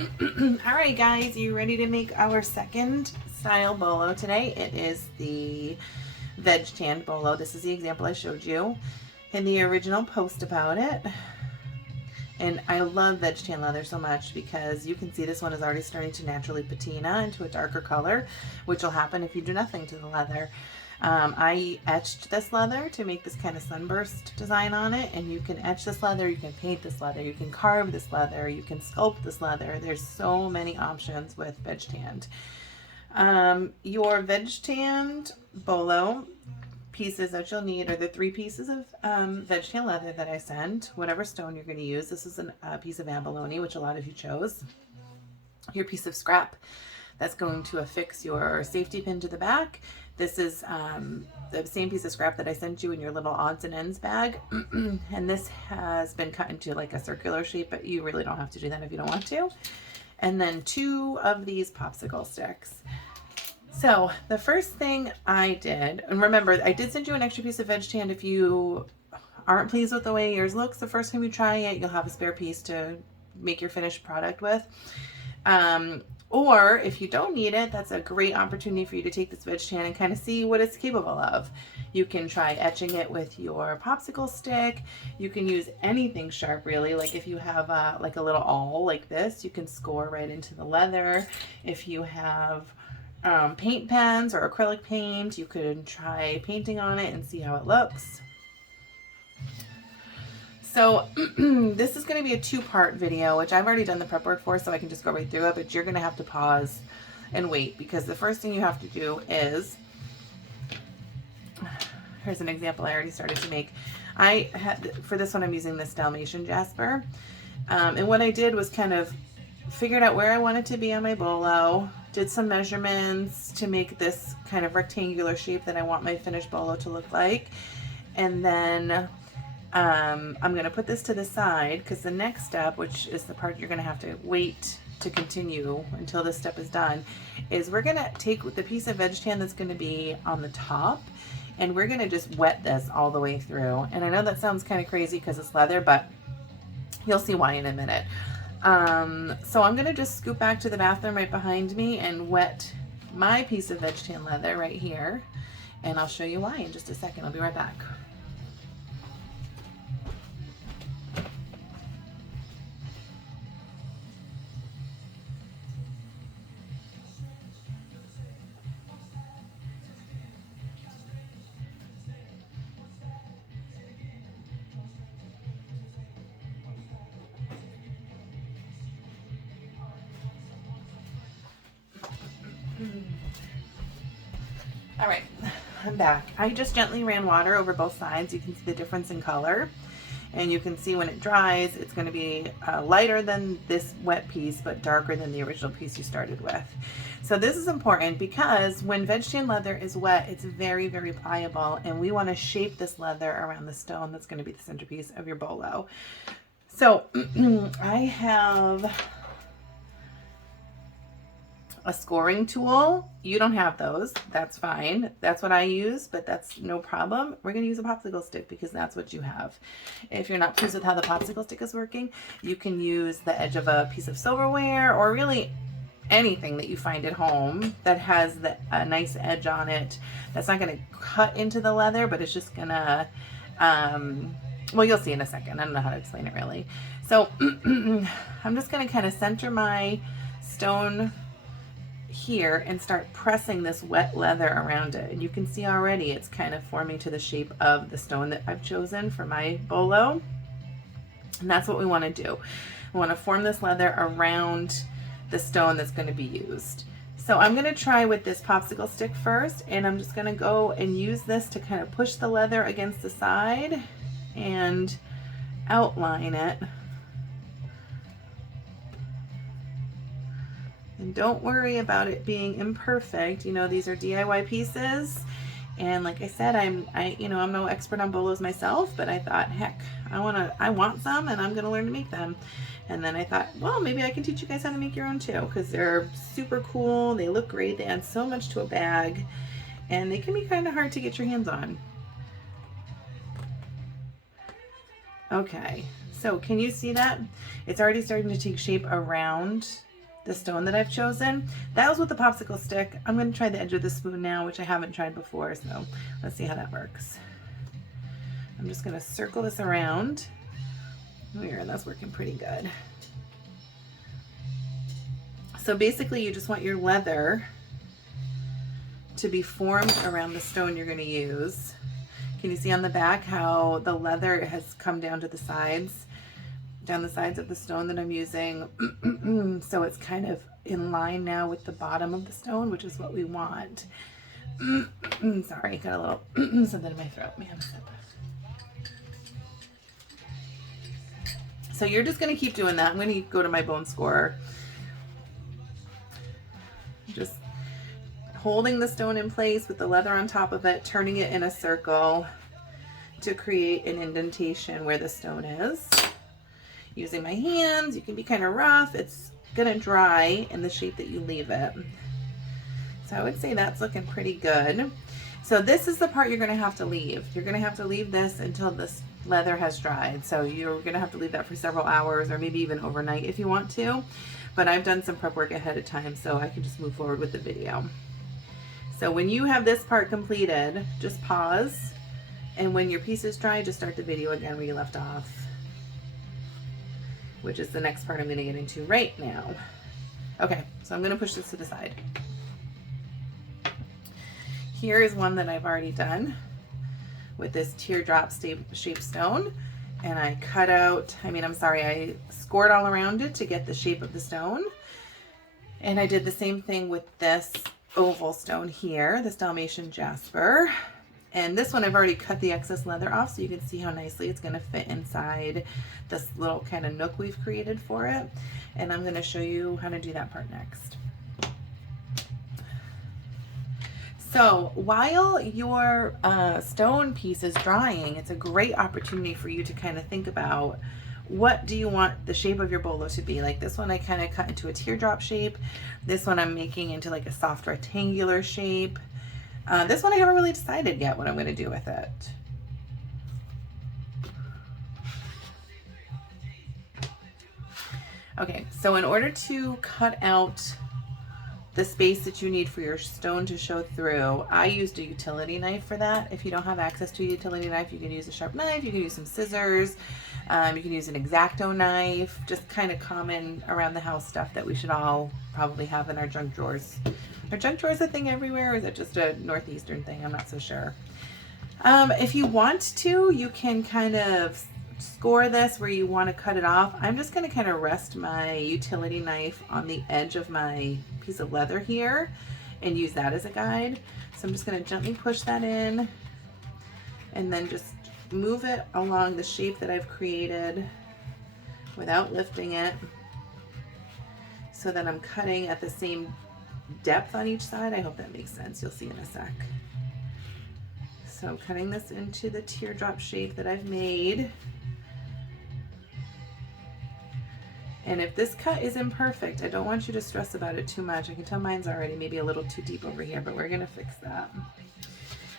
All right, guys, you ready to make our second style bolo today? It is the veg tanned bolo. This is the example I showed you in the original post about it. And I love veg tan leather so much because you can see this one is already starting to naturally patina into a darker color, which will happen if you do nothing to the leather. I etched this leather to make this kind of sunburst design on it, and you can etch this leather, you can paint this leather, you can carve this leather, you can sculpt this leather. There's so many options with veg tanned. Your veg tanned bolo pieces that you'll need are the 3 pieces of veg tan leather that I sent, whatever stone you're going to use. This is a piece of abalone, which a lot of you chose. Your piece of scrap that's going to affix your safety pin to the back. This is the same piece of scrap that I sent you in your little odds and ends bag. And this has been cut into like a circular shape, but you really don't have to do that if you don't want to. And then 2 of these popsicle sticks. So the first thing I did, and remember, I did send you an extra piece of veg tan. If you aren't pleased with the way yours looks the first time you try it, you'll have a spare piece to make your finished product with. Or if you don't need it, that's a great opportunity for you to take this veg tan and kind of see what it's capable of. You can try etching it with your popsicle stick. You can use anything sharp, really. Like if you have like a little awl like this, you can score right into the leather. If you have paint pens or acrylic paint, you could try painting on it and see how it looks. So this is going to be a 2-part video, which I've already done the prep work for, so I can just go right through it, but you're going to have to pause and wait, because the first thing you have to do is, here's an example I already started to make. For this one, I'm using this Dalmatian jasper. And what I did was kind of figured out where I wanted to be on my bolo, did some measurements to make this kind of rectangular shape that I want my finished bolo to look like. And then I'm going to put this to the side, because the next step, which is the part you're going to have to wait to continue until this step is done, is we're going to take the piece of veg tan that's going to be on the top, and we're going to just wet this all the way through. And I know that sounds kind of crazy because it's leather, but you'll see why in a minute. So I'm going to just scoot back to the bathroom right behind me and wet my piece of veg tan leather right here, and I'll show you why in just a second. I'll be right back. All right, I'm back. I just gently ran water over both sides. You can see the difference in color, and you can see when it dries, it's going to be lighter than this wet piece, but darker than the original piece you started with. So this is important because when veg tan leather is wet, it's very, very pliable, and we want to shape this leather around the stone that's going to be the centerpiece of your bolo. So I have a scoring tool. You don't have those, that's fine. That's what I use, but that's no problem. We're going to use a popsicle stick because that's what you have. If you're not pleased with how the popsicle stick is working, you can use the edge of a piece of silverware, or really anything that you find at home that has a nice edge on it that's not going to cut into the leather, but it's just going to, well, you'll see in a second. I don't know how to explain it really. So I'm just going to kind of center my stone here and start pressing this wet leather around it, and you can see already it's kind of forming to the shape of the stone that I've chosen for my bolo. And that's what we want to do. We want to form this leather around the stone that's going to be used. So I'm going to try with this popsicle stick first, and I'm just going to go and use this to kind of push the leather against the side and outline it. And don't worry about it being imperfect. You know, these are DIY pieces. And like I said, I'm no expert on bolos myself, but I thought, heck, I want some, and I'm gonna learn to make them. And then I thought, well, maybe I can teach you guys how to make your own too, because they're super cool. They look great. They add so much to a bag, and they can be kind of hard to get your hands on. Okay, so can you see that? It's already starting to take shape around the stone that I've chosen. That was with the popsicle stick. I'm going to try the edge of the spoon now, which I haven't tried before, so let's see how that works. I'm just going to circle this around. Weird, that's working pretty good. So basically you just want your leather to be formed around the stone you're going to use. Can you see on the back how the leather has come down to the sides, down the sides of the stone that I'm using? So it's kind of in line now with the bottom of the stone, which is what we want. Sorry, got a little something in my throat. Let me have a sip. So you're just going to keep doing that. I'm going to go to my bone scorer. Just holding the stone in place with the leather on top of it, turning it in a circle to create an indentation where the stone is. Using my hands, you can be kind of rough. It's going to dry in the shape that you leave it. So I would say that's looking pretty good. So this is the part you're going to have to leave. You're going to have to leave this until this leather has dried. So you're going to have to leave that for several hours or maybe even overnight if you want to. But I've done some prep work ahead of time so I can just move forward with the video. So when you have this part completed, just pause. And when your piece is dry, just start the video again where you left off, which is the next part I'm going to get into right now. Okay, so I'm going to push this to the side. Here is one that I've already done with this teardrop shaped stone. And I cut out, I scored all around it to get the shape of the stone. And I did the same thing with this oval stone here, this Dalmatian jasper. And this one I've already cut the excess leather off so you can see how nicely it's going to fit inside this little kind of nook we've created for it. And I'm going to show you how to do that part next. So while your stone piece is drying, it's a great opportunity for you to kind of think about, what do you want the shape of your bolo to be? Like this one I kind of cut into a teardrop shape. This one I'm making into like a soft rectangular shape. This one I haven't really decided yet what I'm going to do with it. Okay, so in order to cut out the space that you need for your stone to show through, I used a utility knife for that. If you don't have access to a utility knife, you can use a sharp knife, you can use some scissors, you can use an X-Acto knife, just kind of common around the house stuff that we should all probably have in our junk drawers. Are junk drawers a thing everywhere, or is it just a northeastern thing? I'm not so sure. If you want to, you can kind of score this where you want to cut it off. I'm just going to kind of rest my utility knife on the edge of my piece of leather here and use that as a guide. So I'm just going to gently push that in and then just move it along the shape that I've created without lifting it, so that I'm cutting at the same depth on each side. I hope that makes sense. You'll see in a sec. So I'm cutting this into the teardrop shape that I've made. And if this cut is imperfect, I don't want you to stress about it too much. I can tell mine's already maybe a little too deep over here, but we're gonna fix that.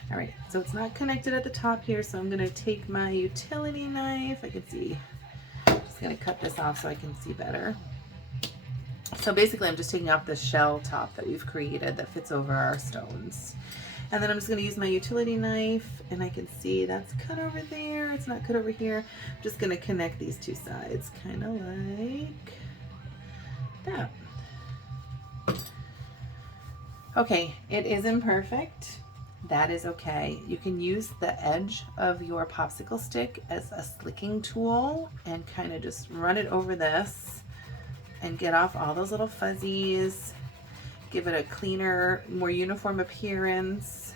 All right, so it's not connected at the top here, so I'm gonna take my utility knife. I can see, I'm just gonna cut this off so I can see better. So basically I'm just taking off the shell top that we've created that fits over our stones. And then I'm just going to use my utility knife, and I can see that's cut over there. It's not cut over here. I'm just going to connect these two sides, kind of like that. Okay, it is imperfect. That is okay. You can use the edge of your popsicle stick as a slicking tool and kind of just run it over this and get off all those little fuzzies. Give it a cleaner, more uniform appearance.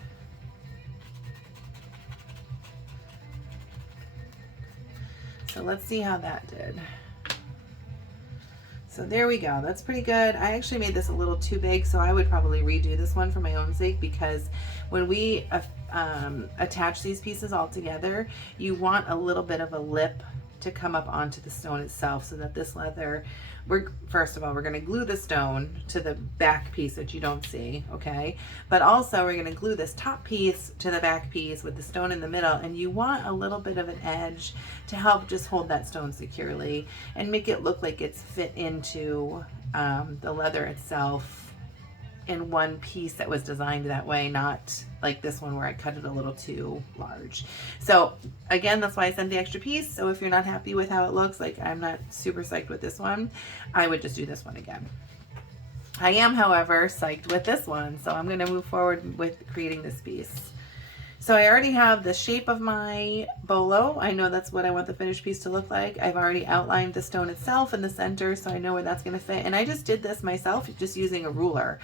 So let's see how that did. So there we go. That's pretty good. I actually made this a little too big, so I would probably redo this one for my own sake, because when we attach these pieces all together, you want a little bit of a lip to come up onto the stone itself, so that this leather, first of all, we're going to glue the stone to the back piece that you don't see, okay? But also we're going to glue this top piece to the back piece with the stone in the middle, and you want a little bit of an edge to help just hold that stone securely and make it look like it's fit into the leather itself in one piece that was designed that way, not like this one where I cut it a little too large. So again, that's why I sent the extra piece. So if you're not happy with how it looks, like I'm not super psyched with this one, I would just do this one again. I am, however, psyched with this one. So I'm gonna move forward with creating this piece. So I already have the shape of my bolo. I know that's what I want the finished piece to look like. I've already outlined the stone itself in the center, so I know where that's gonna fit. And I just did this myself, just using a ruler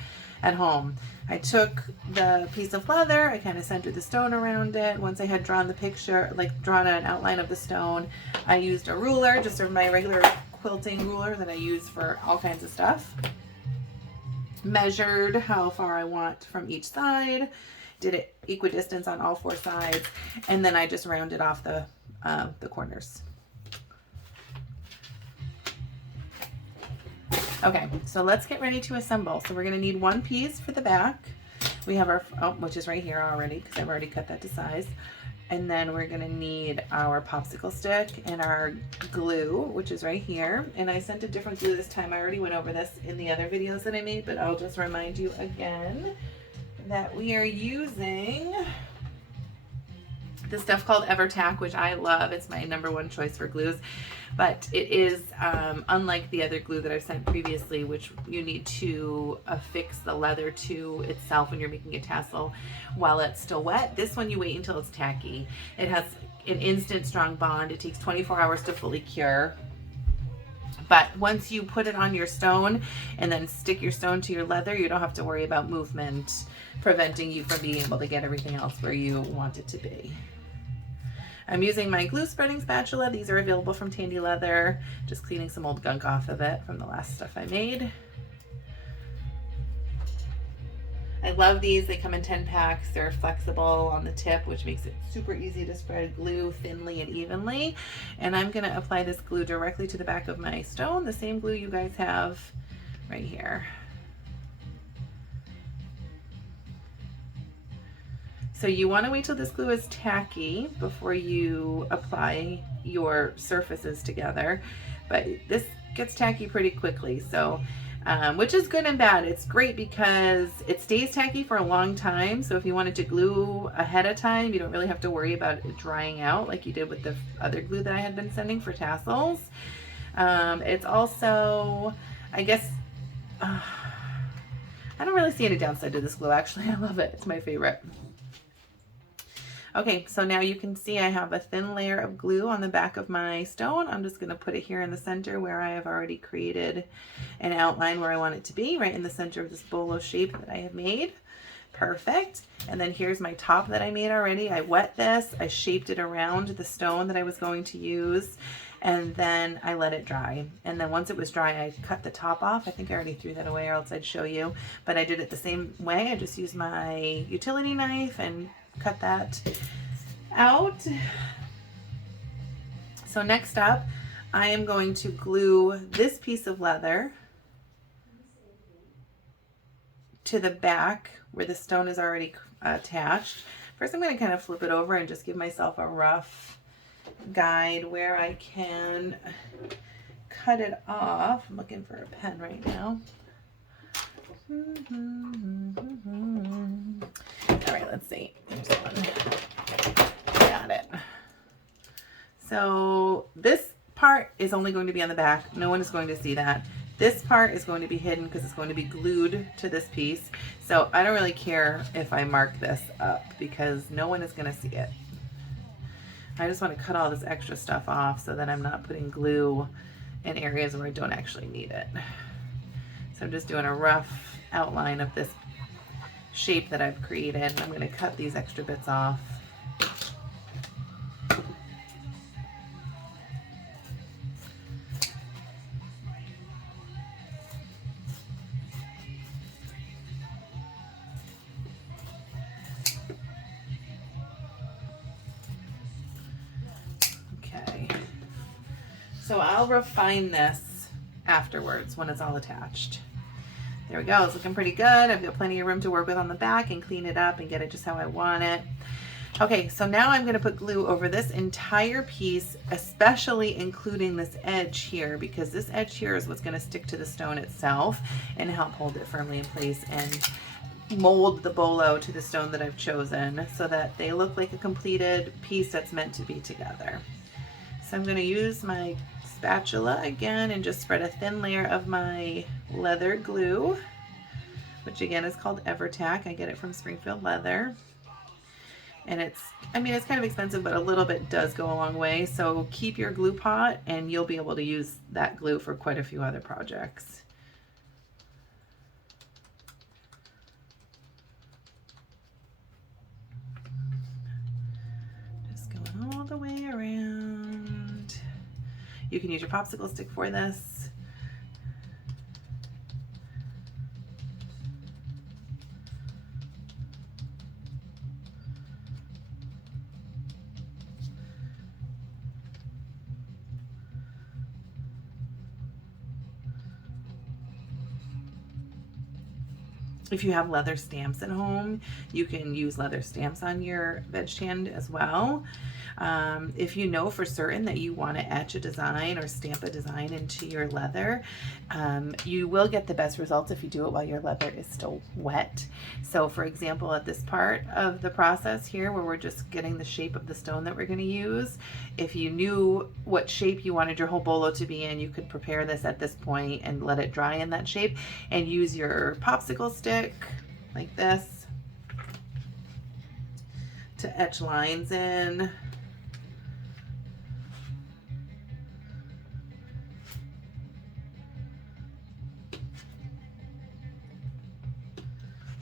at home. I took the piece of leather, I kind of centered the stone around it. Once I had drawn the picture, like drawn an outline of the stone, I used a ruler, just my regular quilting ruler that I use for all kinds of stuff. Measured how far I want from each side, did it equidistant on all 4 sides, and then I just rounded off the corners. Okay, so let's get ready to assemble. So we're gonna need 1 piece for the back. We have our, which is right here already, because I've already cut that to size. And then we're gonna need our popsicle stick and our glue, which is right here. And I sent a different glue this time. I already went over this in the other videos that I made, but I'll just remind you again that we are using this stuff called EverTack, which I love. It's my #1 choice for glues, but it is unlike the other glue that I've sent previously, which you need to affix the leather to itself when you're making a tassel while it's still wet. This one you wait until it's tacky. It has an instant strong bond. It takes 24 hours to fully cure. But once you put it on your stone and then stick your stone to your leather, you don't have to worry about movement preventing you from being able to get everything else where you want it to be. I'm using my glue spreading spatula. These are available from Tandy Leather. Just cleaning some old gunk off of it from the last stuff I made. I love these. They come in 10 packs. They're flexible on the tip, which makes it super easy to spread glue thinly and evenly. And I'm going to apply this glue directly to the back of my stone, the same glue you guys have right here. So you want to wait till this glue is tacky before you apply your surfaces together, but this gets tacky pretty quickly. So, which is good and bad. It's great because it stays tacky for a long time. So if you wanted to glue ahead of time, you don't really have to worry about it drying out like you did with the other glue that I had been sending for tassels. It's also, I guess, I don't really see any downside to this glue. Actually, I love it. It's my favorite. Okay, so now you can see I have a thin layer of glue on the back of my stone. I'm just gonna put it here in the center where I have already created an outline where I want it to be, right in the center of this bolo shape that I have made. Perfect. And then here's my top that I made already. I wet this, I shaped it around the stone that I was going to use, and then I let it dry. And then once it was dry, I cut the top off. I think I already threw that away or else I'd show you, but I did it the same way. I just used my utility knife and cut that out. So next up, I am going to glue this piece of leather to the back where the stone is already attached. First, I'm going to kind of flip it over and just give myself a rough guide where I can cut it off. I'm looking for a pen right now. All right, let's see. There's one. Got it. So this part is only going to be on the back. No one is going to see that. This part is going to be hidden because it's going to be glued to this piece. So I don't really care if I mark this up because no one is going to see it. I just want to cut all this extra stuff off so that I'm not putting glue in areas where I don't actually need it. So I'm just doing a rough outline of this shape that I've created. I'm going to cut these extra bits off. Okay. So I'll refine this afterwards when it's all attached. There we go. It's looking pretty good. I've got plenty of room to work with on the back and clean it up and get it just how I want it. Okay, so now I'm going to put glue over this entire piece, especially including this edge here, because this edge here is what's going to stick to the stone itself and help hold it firmly in place and mold the bolo to the stone that I've chosen so that they look like a completed piece that's meant to be together. So I'm going to use my spatula again and just spread a thin layer of my leather glue, which again is called EverTack. I get it from Springfield Leather. And it's kind of expensive, but a little bit does go a long way. So keep your glue pot and you'll be able to use that glue for quite a few other projects. Just going all the way around. You can use your popsicle stick for this. If you have leather stamps at home, you can use leather stamps on your veg stand as well. If you know for certain that you want to etch a design or stamp a design into your leather, you will get the best results if you do it while your leather is still wet. So for example, at this part of the process here where we're just getting the shape of the stone that we're going to use, if you knew what shape you wanted your whole bolo to be in, you could prepare this at this point and let it dry in that shape and use your popsicle stick like this to etch lines in.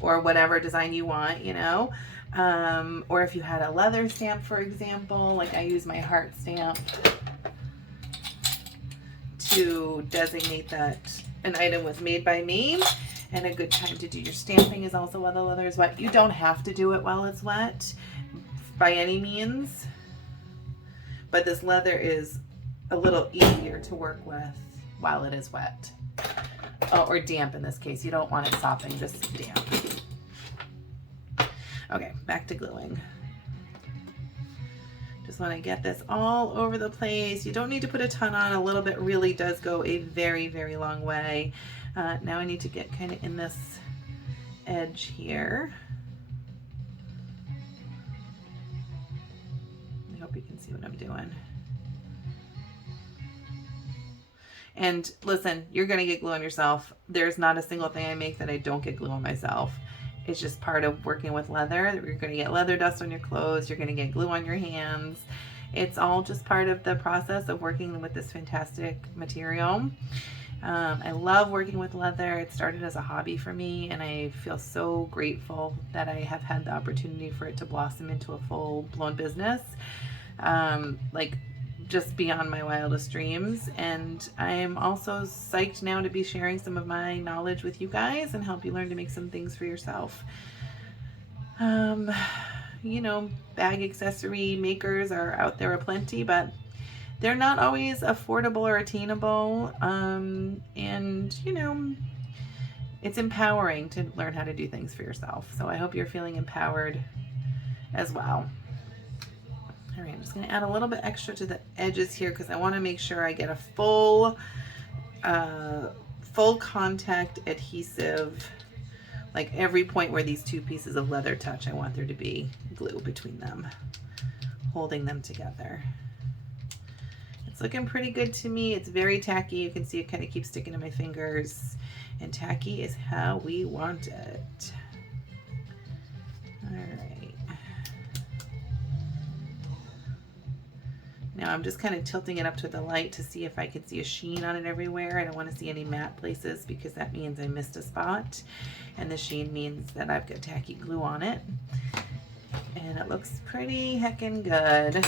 Or whatever design you want, you know. Or if you had a leather stamp, for example, like I use my heart stamp to designate that an item was made by me. And a good time to do your stamping is also while the leather is wet. You don't have to do it while it's wet by any means, but this leather is a little easier to work with while it is wet. Or damp in this case. You don't want it sopping, just damp. Okay, back to gluing. Just want to get this all over the place. You don't need to put a ton on. A little bit really does go a very, very long way. Now I need to get kind of in this edge here. I hope you can see what I'm doing. And listen, you're going to get glue on yourself. There's not a single thing I make that I don't get glue on myself. It's just part of working with leather. You're going to get leather dust on your clothes. You're going to get glue on your hands. It's all just part of the process of working with this fantastic material. I love working with leather. It started as a hobby for me, and I feel so grateful that I have had the opportunity for it to blossom into a full-blown business. Like, just beyond my wildest dreams. And I'm also psyched now to be sharing some of my knowledge with you guys and help you learn to make some things for yourself. You know, bag accessory makers are out there aplenty, but they're not always affordable or attainable. And you know, it's empowering to learn how to do things for yourself. So I hope you're feeling empowered as well. All right, I'm just going to add a little bit extra to the edges here because I want to make sure I get a full contact adhesive. Like every point where these two pieces of leather touch, I want there to be glue between them, holding them together. It's looking pretty good to me. It's very tacky. You can see it kind of keeps sticking to my fingers. And tacky is how we want it. All right. Now I'm just kind of tilting it up to the light to see if I can see a sheen on it everywhere. I don't want to see any matte places because that means I missed a spot. And the sheen means that I've got tacky glue on it. And it looks pretty heckin' good.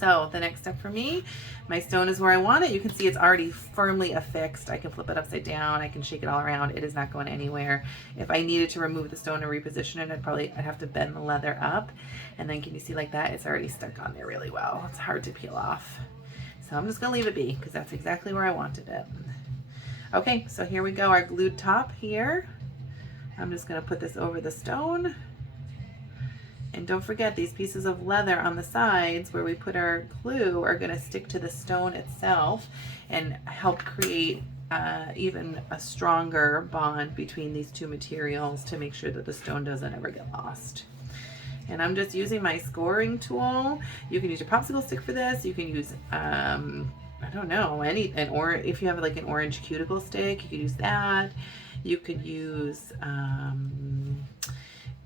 So the next step for me, my stone is where I want it. You can see it's already firmly affixed. I can flip it upside down. I can shake it all around. It is not going anywhere. If I needed to remove the stone or reposition it, I'd have to bend the leather up. And then can you see like that? It's already stuck on there really well. It's hard to peel off. So I'm just gonna leave it be because that's exactly where I wanted it. Okay, so here we go, our glued top here. I'm just gonna put this over the stone. And don't forget, these pieces of leather on the sides where we put our glue are gonna stick to the stone itself and help create even a stronger bond between these two materials to make sure that the stone doesn't ever get lost. And I'm just using my scoring tool. You can use your popsicle stick for this. You can use, I don't know, or if you have like an orange cuticle stick, you could use that. You could use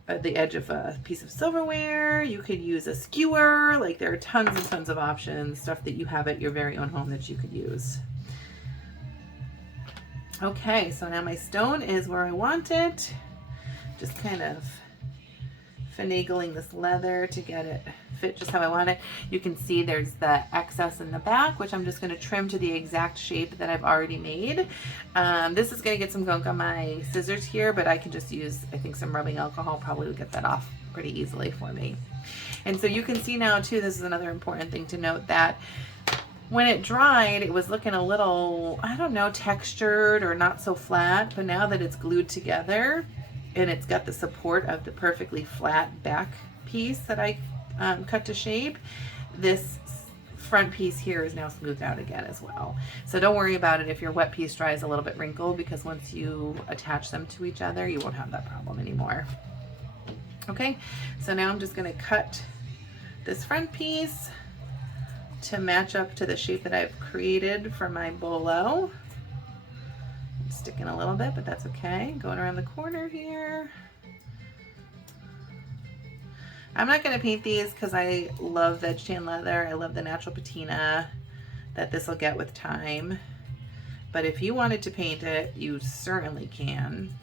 the edge of a piece of silverware. You could use a skewer. Like there are tons and tons of options, stuff that you have at your very own home that you could use. Okay, so now my stone is where I want it. Just kind of finagling this leather to get it fit just how I want it. You can see there's the excess in the back, which I'm just going to trim to the exact shape that I've already made. This is going to get some gunk on my scissors here, but I can just use, I think, some rubbing alcohol probably will get that off pretty easily for me. And so you can see now too, this is another important thing to note, that when it dried, it was looking a little, I don't know, textured or not so flat, but now that it's glued together and it's got the support of the perfectly flat back piece that I cut to shape, this front piece here is now smoothed out again as well. So don't worry about it if your wet piece dries a little bit wrinkled, because once you attach them to each other, you won't have that problem anymore. Okay, so now I'm just gonna cut this front piece to match up to the shape that I've created for my bolo. I'm sticking a little bit, but that's okay. Going around the corner here. I'm not going to paint these because I love veg tan leather. I love the natural patina that this will get with time. But if you wanted to paint it, you certainly can.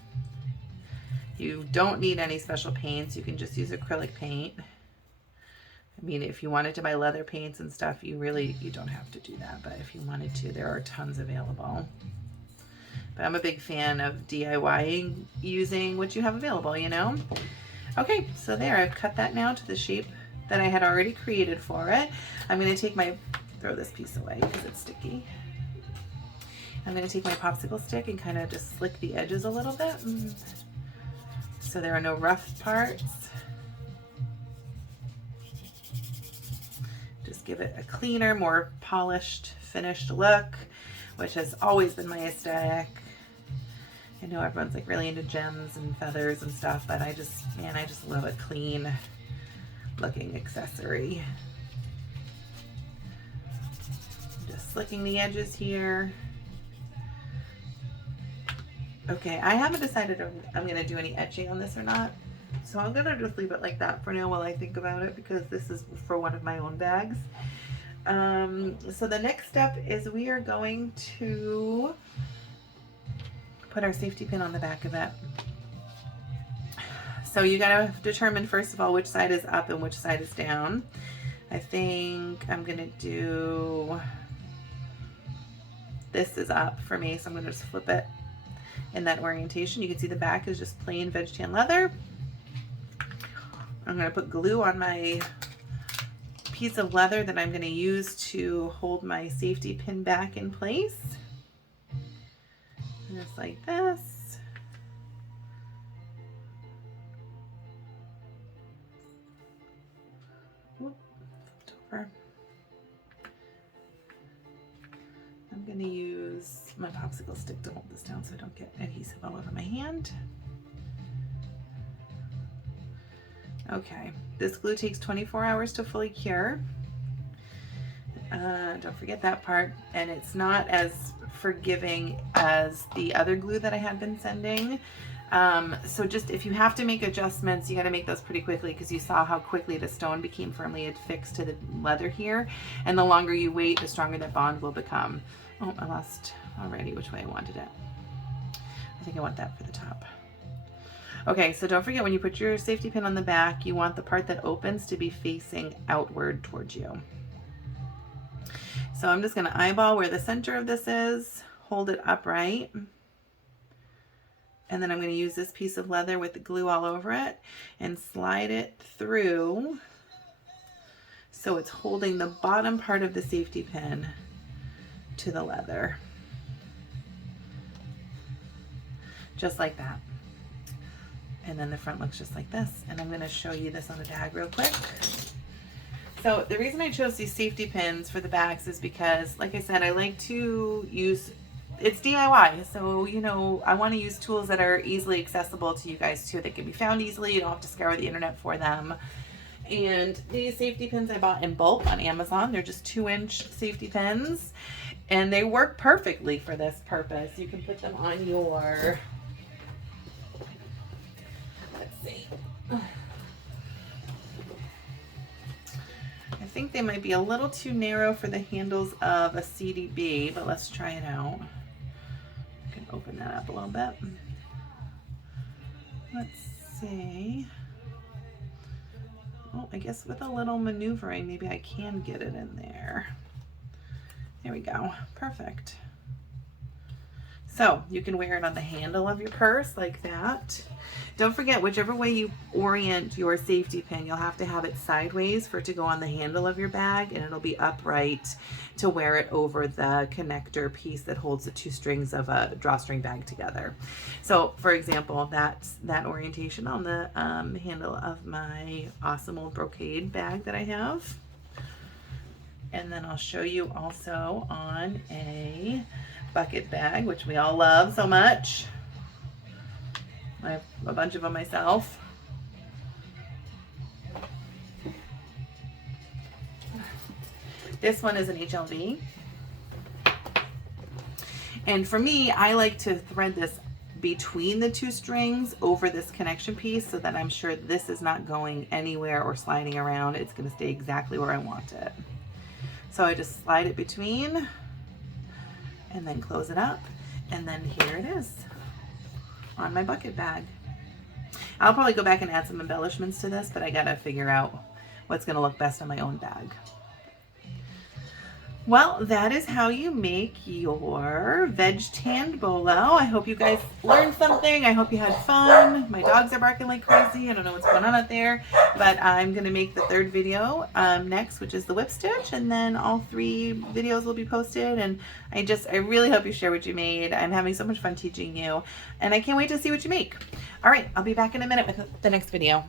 You don't need any special paints. You can just use acrylic paint. I mean, if you wanted to buy leather paints and stuff, you don't have to do that. But if you wanted to, there are tons available. But I'm a big fan of DIYing, using what you have available, you know? Okay, so there, I've cut that now to the shape that I had already created for it. I'm gonna take throw this piece away because it's sticky. I'm gonna take my popsicle stick and kind of just slick the edges a little bit, so there are no rough parts. Just give it a cleaner, more polished, finished look, which has always been my aesthetic. I know everyone's like really into gems and feathers and stuff, but I just love a clean looking accessory. Just slicking the edges here. Okay, I haven't decided if I'm gonna do any etching on this or not. So I'm gonna just leave it like that for now while I think about it, because this is for one of my own bags. So the next step is we are going to put our safety pin on the back of it. So you gotta determine first of all which side is up and which side is down. I think I'm gonna do, this is up for me, so I'm gonna just flip it in that orientation. You can see the back is just plain veg tan leather. I'm going to put glue on my piece of leather that I'm going to use to hold my safety pin back in place. Just like this. Oop, flipped over. I'm going to use my popsicle stick to hold this down so I don't get adhesive all over my hand. Okay, this glue takes 24 hours to fully cure. Don't forget that part. And it's not as forgiving as the other glue that I had been sending. So just if you have to make adjustments, you got to make those pretty quickly, because you saw how quickly the stone became firmly affixed to the leather here. And the longer you wait, the stronger that bond will become. Oh, I lost already which way I wanted it. I think I want that for the top. Okay, so don't forget, when you put your safety pin on the back, you want the part that opens to be facing outward towards you. So I'm just going to eyeball where the center of this is, hold it upright, and then I'm going to use this piece of leather with the glue all over it and slide it through so it's holding the bottom part of the safety pin to the leather. Just like that. And then the front looks just like this. And I'm going to show you this on the bag real quick. So the reason I chose these safety pins for the bags is because, like I said, I like to use, it's DIY. So, you know, I want to use tools that are easily accessible to you guys too. They can be found easily. You don't have to scour the internet for them. And these safety pins I bought in bulk on Amazon. They're just 2-inch safety pins. And they work perfectly for this purpose. You can put them on your, let's see. I think they might be a little too narrow for the handles of a CDB, but let's try it out. I can open that up a little bit. Let's see. Oh, I guess with a little maneuvering, maybe I can get it in there. There we go. Perfect. So you can wear it on the handle of your purse like that. Don't forget, whichever way you orient your safety pin, you'll have to have it sideways for it to go on the handle of your bag, and it'll be upright to wear it over the connector piece that holds the 2 strings of a drawstring bag together. So for example, that's that orientation on the handle of my awesome old brocade bag that I have. And then I'll show you also on a bucket bag, which we all love so much. I have a bunch of them myself. This one is an HLV. And for me, I like to thread this between the 2 strings over this connection piece so that I'm sure this is not going anywhere or sliding around. It's going to stay exactly where I want it. So I just slide it between and then close it up. And then here it is on my bucket bag. I'll probably go back and add some embellishments to this, but I gotta figure out what's gonna look best on my own bag. Well, that is how you make your veg tanned bolo. I hope you guys learned something. I hope you had fun. My dogs are barking like crazy. I don't know what's going on out there, but I'm going to make the 3rd video next, which is the whip stitch, and then all 3 videos will be posted. And I really hope you share what you made. I'm having so much fun teaching you, and I can't wait to see what you make. All right, I'll be back in a minute with the next video.